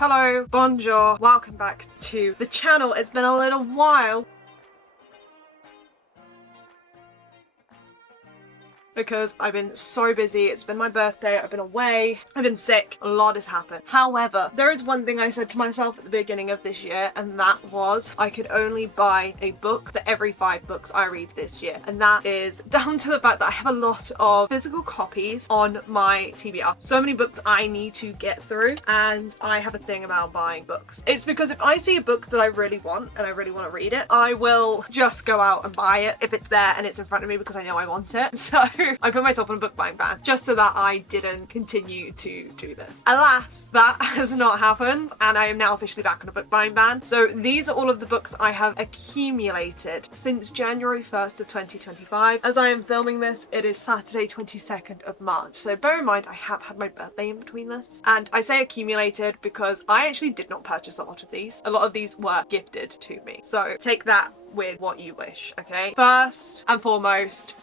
Hello, bonjour, welcome back to the channel. It's been a little while because I've been so busy. It's been my birthday, I've been away, I've been sick, a lot has happened. However, there is one thing I said to myself at the beginning of this year, and that was I could only buy a book for every 5 books I read this year. And that is down to the fact that I have a lot of physical copies on my TBR. So many books I need to get through, and I have a thing about buying books. It's because if I see a book that I really want and I really want to read it, I will just go out and buy it if it's there and it's in front of me because I know I want it. So I put myself on a book buying ban just so that I didn't continue to do this. Alas, that has not happened, and I am now officially back on a book buying ban. So these are all of the books I have accumulated since January 1st of 2025. As I am filming this, it is Saturday 22nd of March. So bear in mind I have had my birthday in between this. And I say accumulated because I actually did not purchase a lot of these. A lot of these were gifted to me. So take that with what you wish, okay? First and foremost,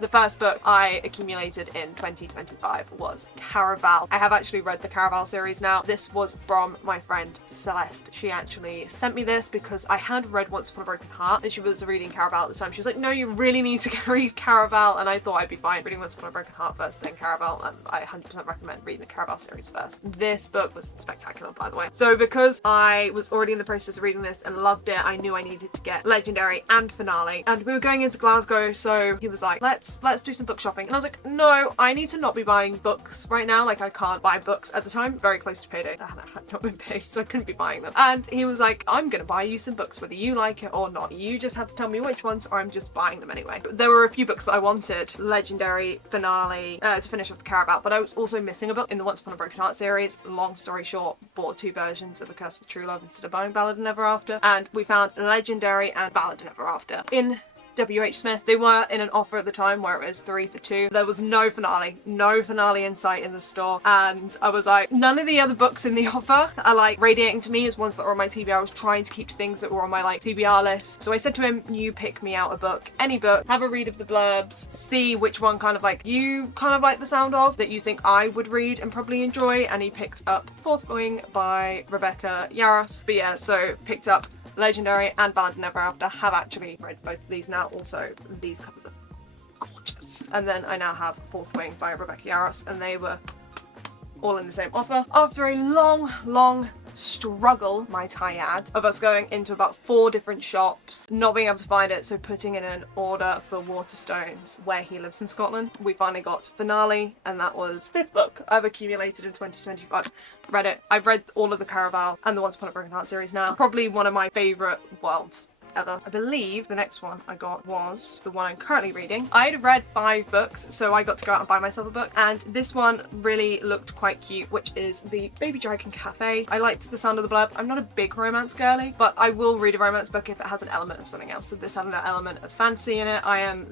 the first book I accumulated in 2025 was Caraval. I have actually read the Caraval series now. This was from my friend Celeste. She actually sent me this because I had read Once Upon a Broken Heart and she was reading Caraval at the time. She was like, no, you really need to read Caraval, and I thought I'd be fine reading Once Upon a Broken Heart first, then Caraval, and I 100% recommend reading the Caraval series first. This book was spectacular, by the way. So because I was already in the process of reading this and loved it, I knew I needed to get Legendary and Finale, and we were going into Glasgow, so he was like, let's do some book shopping. And I was like, no, I need to not be buying books right now. Like, I can't buy books at the time. Very close to payday. I had not been paid, so I couldn't be buying them. And he was like, I'm gonna buy you some books whether you like it or not. You just have to tell me which ones, or I'm just buying them anyway. But there were a few books that I wanted. Legendary, Finale, to finish off the Caraval, but I was also missing a book in the Once Upon a Broken Heart series. Long story short, bought 2 versions of A Curse with True Love instead of buying Ballad of Never After. And we found Legendary and Ballad of Never After in WH Smith. They were in an offer at the time where it was 3 for 2. There was no finale in sight in the store, and I was like, none of the other books in the offer are like radiating to me as ones that were on my TBR. I was trying to keep to things that were on my like TBR list. So I said to him, you pick me out a book, any book, have a read of the blurbs, see which one kind of like you kind of like the sound of, that you think I would read and probably enjoy. And he picked up Fourth Wing by Rebecca Yarros. But yeah, so picked up Legendary and Ballad of Never After. Have actually read both of these now. Also, these covers are gorgeous. And then I now have Fourth Wing by Rebecca Yarros, and they were all in the same offer. After a long struggle, might I add, of us going into about 4 different shops, not being able to find it, so putting in an order for Waterstones, where he lives in Scotland, we finally got Finale, and that was 5th book I've accumulated in 2025. Read it. I've read all of the Caraval and the Once Upon a Broken Heart series now. Probably one of my favourite worlds ever. I believe the next one I got was the one I'm currently reading. I had read 5 books, so I got to go out and buy myself a book, and this one really looked quite cute, which is The Baby Dragon Cafe. I liked the sound of the blurb. I'm not a big romance girly, but I will read a romance book if it has an element of something else. So this had an element of fantasy in it. I am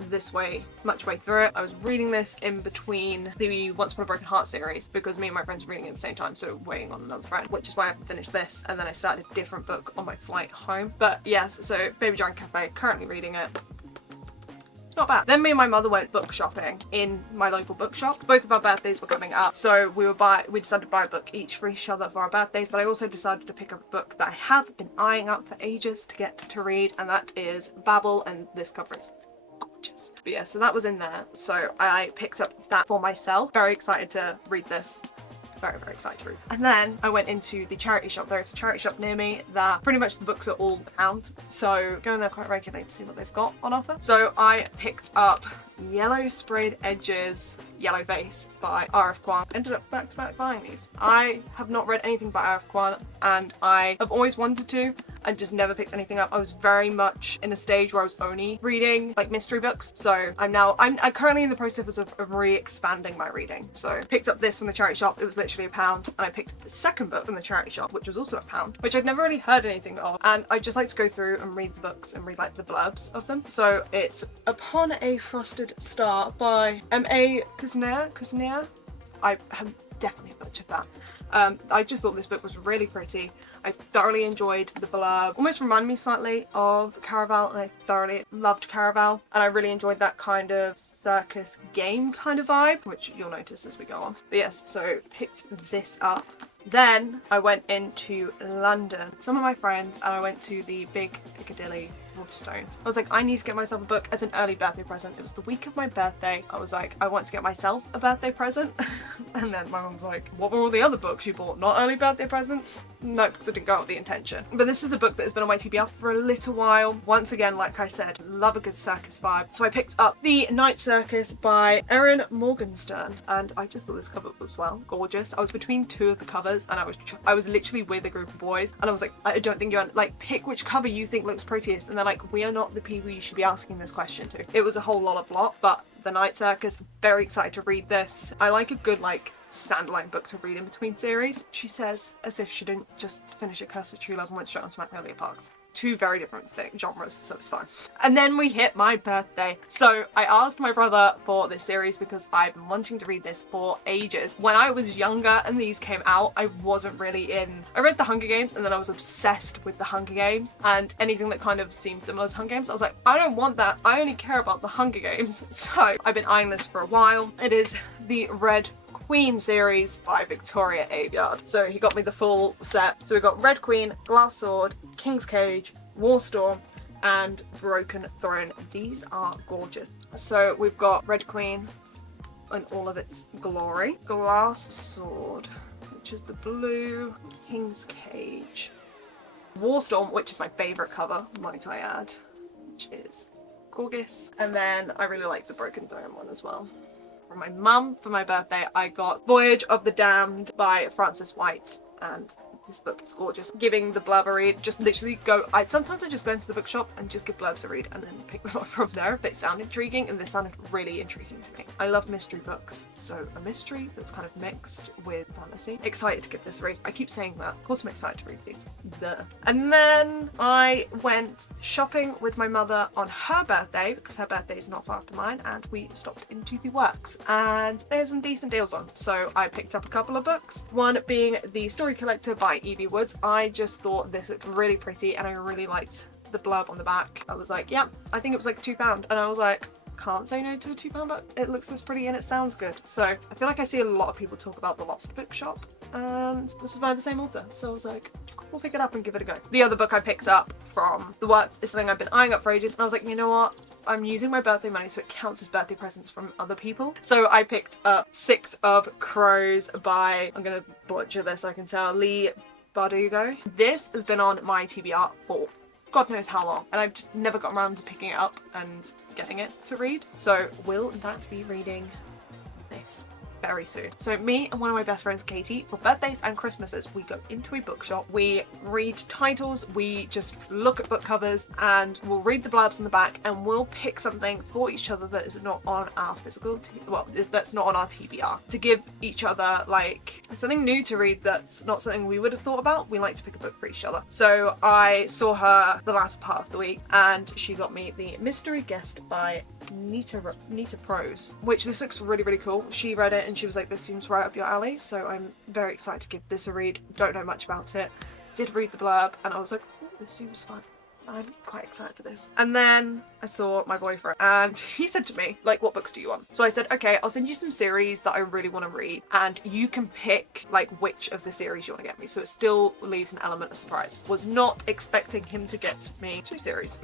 much way through it. I was reading this in between the Once Upon a Broken Heart series because me and my friends were reading it at the same time, so waiting on another friend, which is why I haven't finished this, and then I started a different book on my flight home. But yes, so Baby Dragon Cafe, currently reading it. Not bad. Then me and my mother went book shopping in my local bookshop. Both of our birthdays were coming up, so we decided to buy a book each for each other for our birthdays, but I also decided to pick up a book that I have been eyeing up for ages to get to read, and that is Babel, and this cover is gorgeous. But yeah, so that was in there, so I picked up that for myself. Very excited to read this. Very excited to read. And then I went into the charity shop. There is a charity shop near me that pretty much the books are all £1, so go in there quite regularly to see what they've got on offer. So I picked up Yellow Sprayed Edges, Yellow Vase by R.F. Kuang. Ended up back to back buying these. I have not read anything by R.F. Kuang, and I have always wanted to, and just never picked anything up. I was very much in a stage where I was only reading like mystery books, so I'm currently in the process of re-expanding my reading. So picked up this from the charity shop. It was literally £1, and I picked up the second book from the charity shop, which was also £1, which I'd never really heard anything of, and I just like to go through and read the books and read like the blurbs of them. So it's Upon a Frosted Star by M.A. Kuznea. I have definitely butchered that. I just thought this book was really pretty. I thoroughly enjoyed the blurb. Almost reminded me slightly of Caraval, and I thoroughly loved Caraval, and I really enjoyed that kind of circus game kind of vibe, which you'll notice as we go on. But yes, so picked this up. Then I went into London, some of my friends, and I went to the big Piccadilly Waterstones. I was like, I need to get myself a book as an early birthday present. It was the week of my birthday. I was like, I want to get myself a birthday present. And then my mum was like, what were all the other books you bought? Not early birthday presents? No, because I didn't go out with the intention. But this is a book that has been on my TBR for a little while. Once again, like I said, love a good circus vibe. So I picked up The Night Circus by Erin Morgenstern, and I just thought this cover was, well, gorgeous. I was between two of the covers, and I was literally with a group of boys, and I was like, I don't think you're like, pick which cover you think looks prettiest, and they're like, we are not the people you should be asking this question to. It was a whole lot, but The Night Circus, very excited to read this. I like a good like standalone book to read in between series, she says, as if she didn't just finish A Curse of True Love and went straight on to Magnolia Parks. Two very different genres, so it's fine. And then we hit my birthday. So I asked my brother for this series because I've been wanting to read this for ages. When I was younger and these came out, I wasn't really in. I read The Hunger Games and then I was obsessed with The Hunger Games, and anything that kind of seemed similar to Hunger Games, I was like, I don't want that. I only care about The Hunger Games. So I've been eyeing this for a while. It is the Red Queen series by Victoria Aveyard. So he got me the full set. So we've got Red Queen, Glass Sword, King's Cage, Warstorm, and Broken Throne. These are gorgeous. So we've got Red Queen in all of its glory, Glass Sword, which is the blue, King's Cage, Warstorm, which is my favourite cover, might I add, which is gorgeous. And then I really like the Broken Throne one as well. From my mum, for my birthday, I got Voyage of the Damned by Frances White, and this book is gorgeous. Giving the blurb a read, just literally sometimes I just go into the bookshop and just give blurbs a read and then pick them up from there if they sound intriguing, and this sounded really intriguing to me. I love mystery books, so a mystery that's kind of mixed with fantasy. Excited to give this a read. I keep saying that. Of course I'm excited to read these. Duh. And then I went shopping with my mother on her birthday, because her birthday is not far after mine, and we stopped into the Works, and there's some decent deals on. So I picked up a couple of books, one being The Story Collector by Evie Woods. I just thought this looked really pretty and I really liked the blurb on the back. I was like, yeah, I think it was like £2, and I was like, can't say no to a £2 book. It looks this pretty and it sounds good. So I feel like I see a lot of people talk about The Lost Bookshop, and this is by the same author, so I was like, we'll pick it up and give it a go. The other book I picked up from the Works is something I've been eyeing up for ages, and I was like, you know what, I'm using my birthday money so it counts as birthday presents from other people. So I picked up Six of Crows by, I'm gonna butcher this, I can tell, Leigh Bardugo. This has been on my TBR for God knows how long, and I've just never got around to picking it up and getting it to read. So will that be reading this very soon. So me and one of my best friends, Katie, for birthdays and Christmases, we go into a bookshop, we read titles, we just look at book covers, and we'll read the blurbs in the back, and we'll pick something for each other that is not on our physical, that's not on our TBR, to give each other like something new to read that's not something we would have thought about. We like to pick a book for each other. So I saw her the last part of the week, and she got me The Mystery Guest by Nita Prose, which this looks really, really cool. She read it and she was like, this seems right up your alley, so I'm very excited to give this a read. Don't know much about it, did read the blurb, and I was like, oh, this seems fun. I'm quite excited for this. And then I saw my boyfriend and he said to me, like, what books do you want? So I said, okay, I'll send you some series that I really want to read, and you can pick like which of the series you want to get me. So it still leaves an element of surprise. Was not expecting him to get me 2 series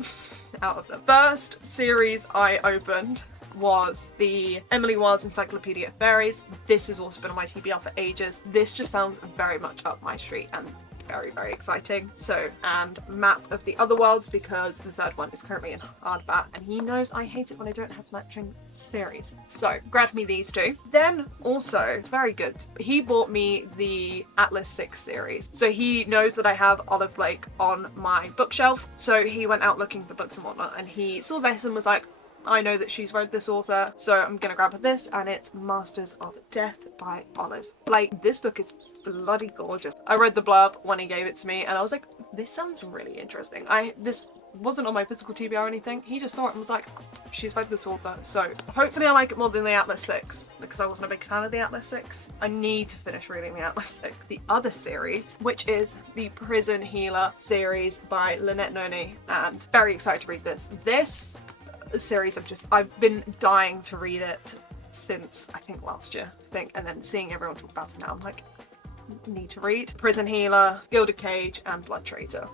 out of them. First series I opened was the Emily Wilde's Encyclopedia of Fairies. This has also been on my TBR for ages. This just sounds very much up my street and very, very exciting. So, and Map of the Other Worlds, because the third one is currently in hardback, and he knows I hate it when I don't have matching series. So grabbed me these 2. Then also, very good, he bought me the Atlas 6 series. So he knows that I have Olive Blake on my bookshelf. So he went out looking for books and whatnot, and he saw this and was like, I know that she's read this author, so I'm gonna grab her this, and it's Masters of Death by Olive Blake. This book is bloody gorgeous. I read the blurb when he gave it to me and I was like, this sounds really interesting. This wasn't on my physical TBR or anything. He just saw it and was like, she's read this author, so hopefully I like it more than the Atlas 6, because I wasn't a big fan of the Atlas 6. I need to finish reading the Atlas 6. The other series, which is the Prison Healer series by Lynette Noni, and very excited to read this. This series I've been dying to read it since I think last year, and then seeing everyone talk about it now, I'm like, need to read. Prison Healer, Gilded Cage, and Blood Traitor.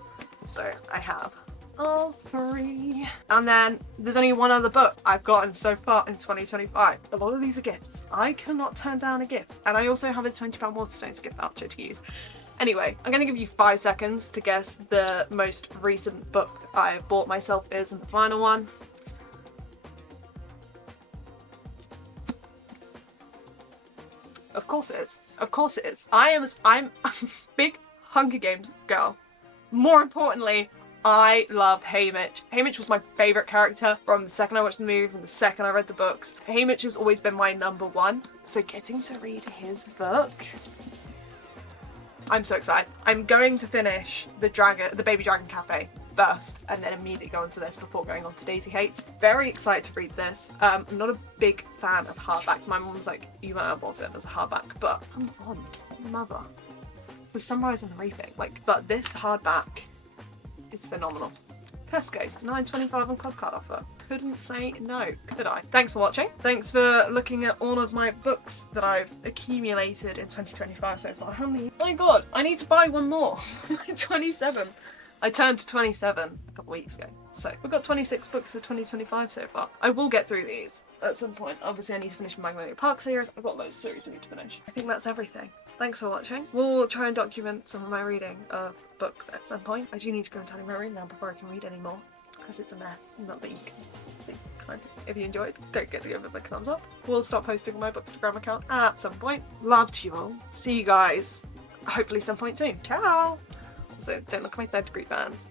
So I have all 3. And then there's only one other book I've gotten so far in 2025. A lot of these are gifts. I cannot turn down a gift. And I also have a £20 Waterstones gift voucher to use. Anyway, I'm going to give you 5 seconds to guess the most recent book I bought myself is, and the final one. Of course it is. Of course it is. I'm a big Hunger Games girl. More importantly, I love Haymitch. Haymitch was my favourite character from the second I watched the movie, from the second I read the books. Haymitch has always been my #1. So getting to read his book, I'm so excited. I'm going to finish the Baby Dragon Cafe first and then immediately go into this before going on to Daisy Hates. Very excited to read this. I'm not a big fan of hardbacks. My mum's like, you might have bought it as a hardback, but I'm on mother. It's the Sunrise and the Reaping. But this hardback is phenomenal. Tesco's, £9.25 on club card offer. Couldn't say no, could I? Thanks for watching. Thanks for looking at all of my books that I've accumulated in 2025 so far. How many? Oh my god, I need to buy one more. 27. I turned 27 a couple weeks ago. So we've got 26 books for 2025 so far. I will get through these at some point. Obviously I need to finish the Magnolia Park series. I've got loads of series I need to finish. I think that's everything. Thanks for watching. We'll try and document some of my reading of books at some point. I do need to go and tidy my room now before I can read anymore, because it's a mess. Not that you can see, kind of. If you enjoyed, don't forget to give it a big thumbs up. We'll start posting on my Bookstagram account at some point. Love to you all. See you guys hopefully some point soon. Ciao! Also, don't look at my 3rd degree fans.